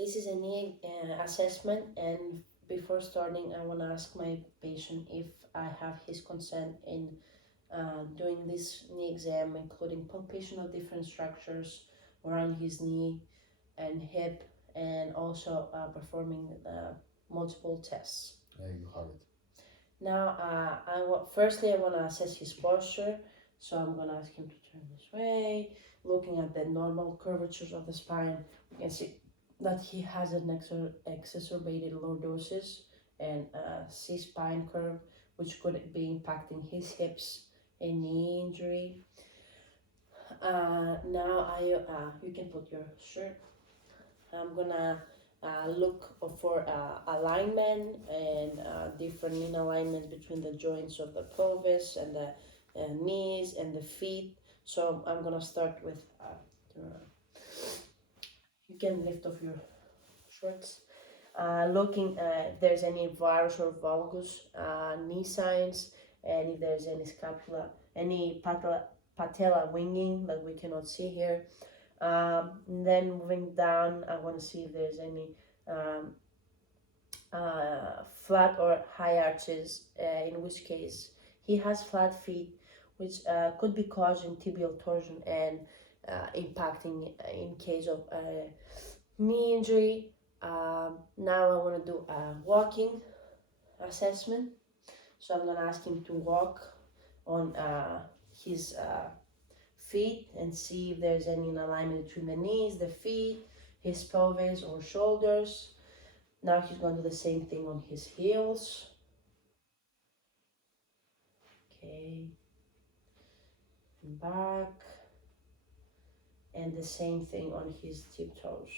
This is a knee assessment, and before starting, I want to ask my patient if I have his consent in doing this knee exam, including palpation of different structures around his knee and hip, and also performing multiple tests. There you have it. Now, firstly, I want to assess his posture. So I'm going to ask him to turn this way. Looking at the normal curvatures of the spine, you can see that he has an exacerbated lordosis and C-spine curve, which could be impacting his hips and knee injury. Now, you can put your shirt. I'm gonna look for alignment and different alignments between the joints of the pelvis and the knees and the feet. So I'm gonna start with, you can lift off your shorts. Looking if there's any varus or valgus knee signs, and if there's any any patella winging that we cannot see here. Then moving down, I want to see if there's any um, flat or high arches, in which case he has flat feet, which could be causing tibial torsion and impacting in case of knee injury. Now I want to do a walking assessment. So I'm going to ask him to walk on his feet and see if there's any alignment between the knees, the feet, his pelvis or shoulders. Now he's going to do the same thing on his heels. Okay. Back. And the same thing on his tiptoes.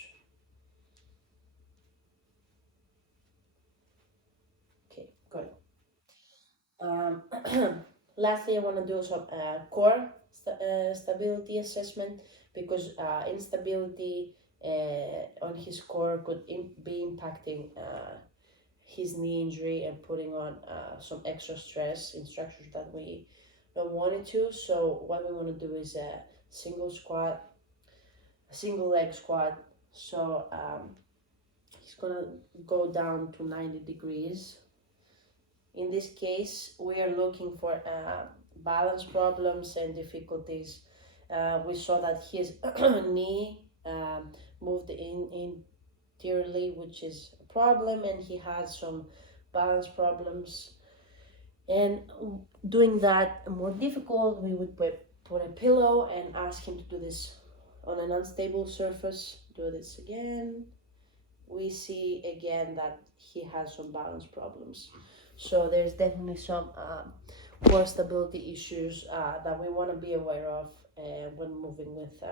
Okay, good. Lastly, I want to do some core stability assessment, because instability on his core could be impacting his knee injury and putting on some extra stress in structures that we don't want it to. So what we want to do is a single leg squat. So he's gonna go down to 90 degrees. In this case, we are looking for balance problems and difficulties. We saw that his knee moved interiorly, which is a problem, and he had some balance problems. And doing that more difficult, we would put a pillow and ask him to do this on an unstable surface. Do this again. We see again that he has some balance problems. So there's definitely some core stability issues that we want to be aware of when moving with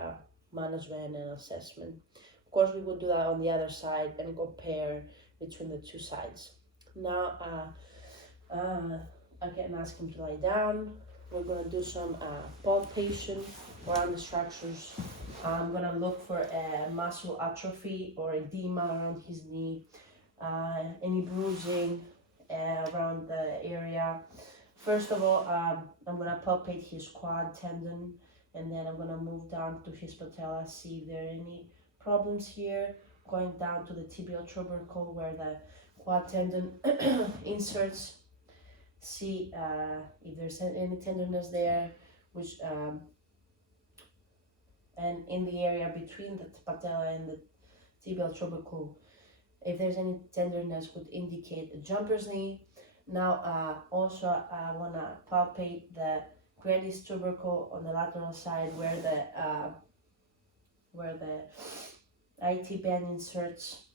management and assessment. Of course, we will do that on the other side and compare between the two sides. Now, I can ask him to lie down. We're going to do some palpation around the structures. I'm going to look for muscle atrophy or edema around his knee, any bruising around the area. First of all, I'm going to palpate his quad tendon, and then I'm going to move down to his patella, see if there are any problems here, going down to the tibial tubercle where the quad tendon inserts, see if there's any tenderness there, which and in the area between the patella and the tibial tubercle, if there's any tenderness, would indicate a jumper's knee. Now, also I want to palpate the grandis tubercle on the lateral side where the IT band inserts.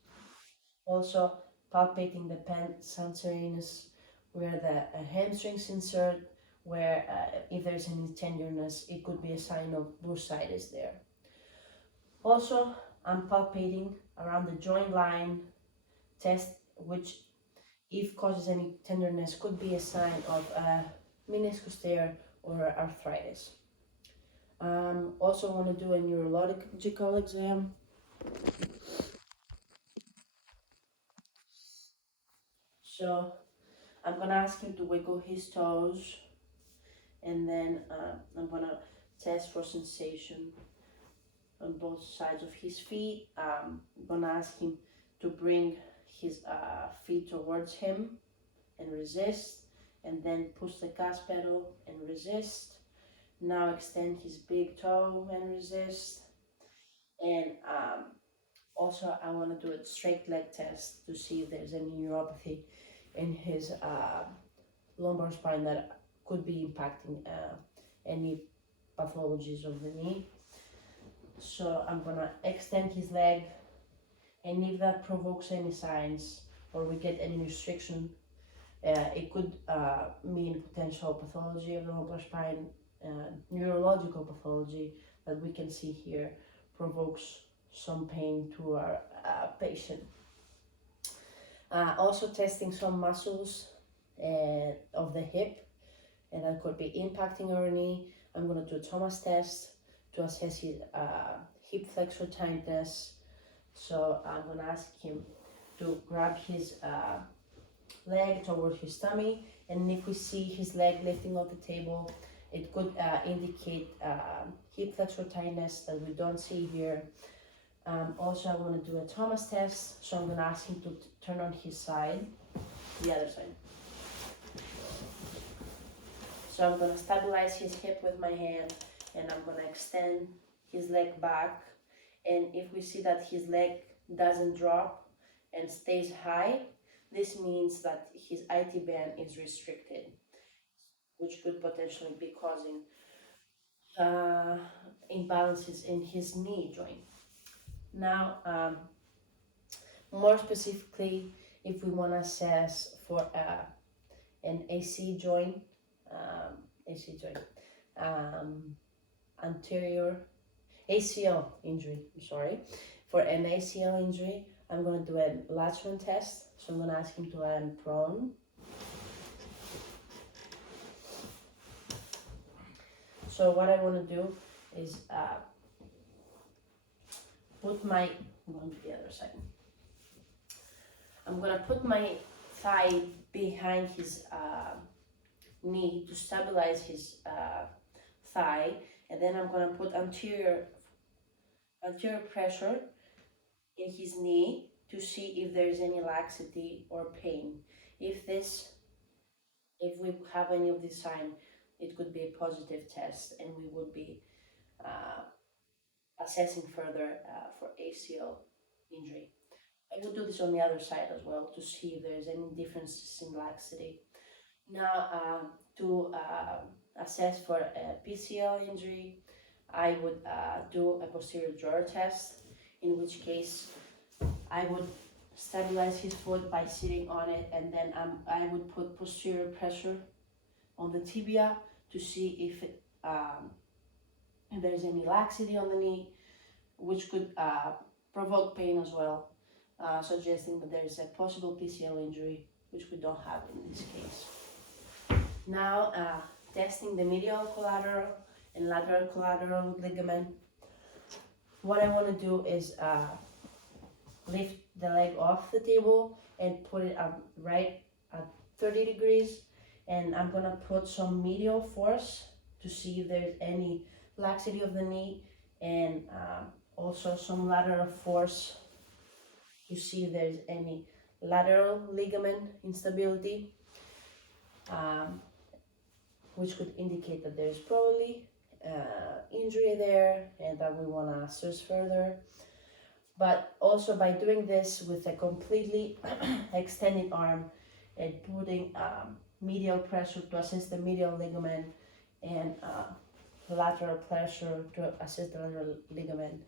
Also palpating the pons sacroiliacis where the hamstrings insert, where if there's any tenderness, it could be a sign of bursitis there. Also, I'm palpating around the joint line test, which if causes any tenderness could be a sign of meniscus tear or arthritis. Also want to do a neurological exam. So I'm gonna ask him to wiggle his toes, and then I'm gonna test for sensation. on both sides of his feet. I'm gonna ask him to bring his feet towards him and resist, and then push the gas pedal and resist. Now extend his big toe and resist. And also I want to do a straight leg test to see if there's any neuropathy in his lumbar spine that could be impacting any pathologies of the knee. So I'm gonna extend his leg, and if that provokes any signs or we get any restriction, it could mean potential pathology of the lumbar spine, neurological pathology that we can see here provokes some pain to our patient. Also testing some muscles of the hip, and that could be impacting our knee. I'm going to do a Thomas test to assess his hip flexor tightness. So I'm going to ask him to grab his leg toward his tummy, and if we see his leg lifting off the table, it could indicate hip flexor tightness that we don't see here. Also, I want to do a Thomas test, so I'm going to ask him to turn on his side, the other side. So I'm going to stabilize his hip with my hand, and I'm going to extend his leg back. And if we see that his leg doesn't drop and stays high, this means that his IT band is restricted, which could potentially be causing imbalances in his knee joint. Now, more specifically, if we want to assess for an AC joint, anterior ACL injury, for an ACL injury, I'm going to do a Latchman test. So I'm going to ask him to land prone. So what I want to do is put my, I'm going to the other side. I'm going to put my thigh behind his knee to stabilize his thigh, and then I'm going to put anterior pressure in his knee to see if there's any laxity or pain. If we have any of this sign, it could be a positive test, and we would be assessing further for ACL injury. I will do this on the other side as well to see if there's any differences in laxity. Now, to assess for a PCL injury, I would do a posterior drawer test, in which case I would stabilize his foot by sitting on it, and then I would put posterior pressure on the tibia to see if there's any laxity on the knee, which could provoke pain as well, suggesting that there is a possible PCL injury, which we don't have in this case. Now, testing the medial collateral and lateral collateral ligament. What I want to do is lift the leg off the table and put it right at 30 degrees, and I'm gonna put some medial force to see if there's any laxity of the knee, and also some lateral force to see if there's any lateral ligament instability, which could indicate that there's probably injury there and that we want to assess further. But also by doing this with a completely extended arm and putting medial pressure to assess the medial ligament and lateral pressure to assess the lateral ligament.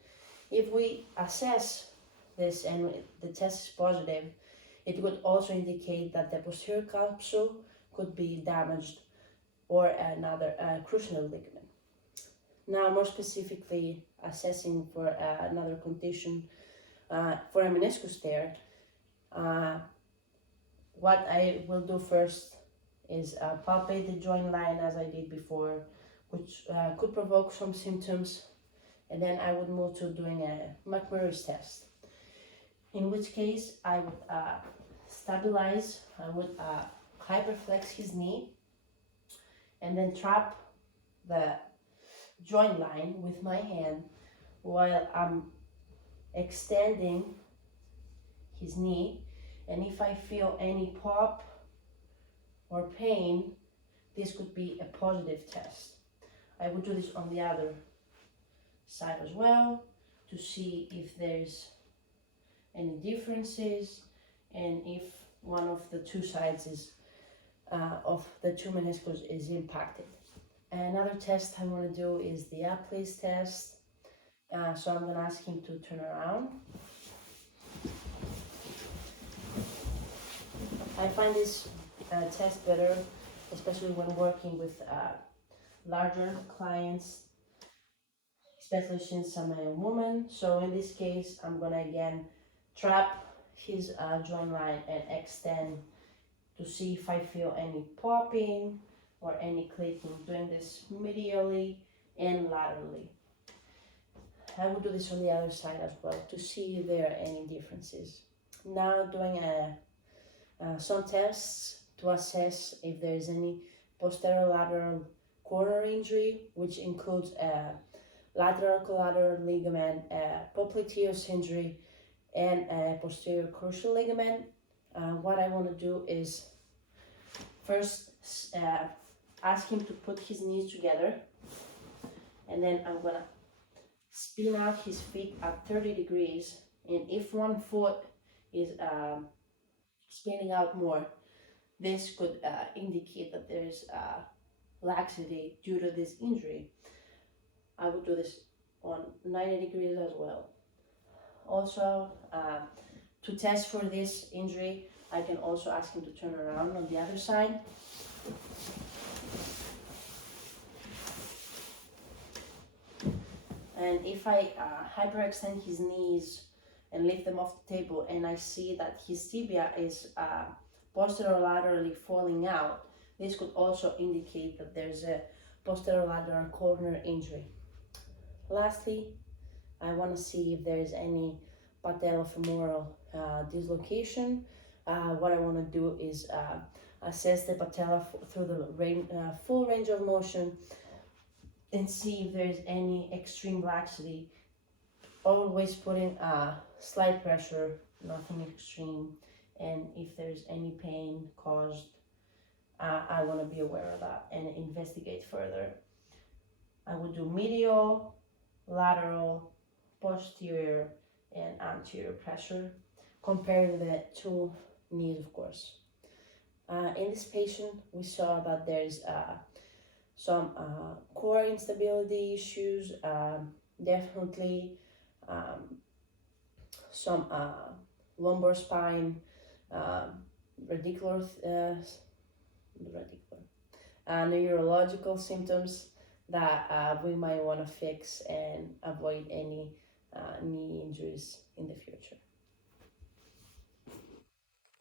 If we assess this and the test is positive, it would also indicate that the posterior capsule could be damaged or another cruciate ligament. Now, more specifically, assessing for another condition, for a meniscus tear, what I will do first is palpate the joint line as I did before, which could provoke some symptoms, and then I would move to doing a McMurray's test, in which case I would stabilize, I would hyperflex his knee, and then trap the joint line with my hand while I'm extending his knee, and if I feel any pop or pain, this could be a positive test. I would do this on the other side as well to see if there's any differences and if one of the two sides is of the two meniscus is impacted. Another test I want to do is the up-place test. So I'm going to ask him to turn around. I find this test better, especially when working with larger clients, especially since I'm a woman. So in this case, I'm going to again trap his joint line and extend to see if I feel any popping or any clicking, doing this medially and laterally. I will do this on the other side as well to see if there are any differences. Now doing some tests to assess if there is any posterolateral corner injury, which includes lateral collateral ligament, popliteus injury, and posterior cruciate ligament. What I want to do is first ask him to put his knees together, and then I'm gonna spin out his feet at 30 degrees, and if one foot is spinning out more, this could indicate that there's laxity due to this injury. I would do this on 90 degrees as well. Also, to test for this injury, I can also ask him to turn around on the other side. And if I hyperextend his knees and lift them off the table and I see that his tibia is posterolaterally falling out, this could also indicate that there's a posterolateral corner injury. Lastly, I want to see if there's any patellofemoral dislocation. What I want to do is assess the patella through the full range of motion and see if there's any extreme laxity. Always putting slight pressure, nothing extreme, and if there's any pain caused, I want to be aware of that and investigate further. I would do medial, lateral, posterior, and anterior pressure, comparing the two knees, of course. In this patient, we saw that there's some core instability issues, definitely some lumbar spine, neurological symptoms that we might want to fix and avoid any knee injuries in the future.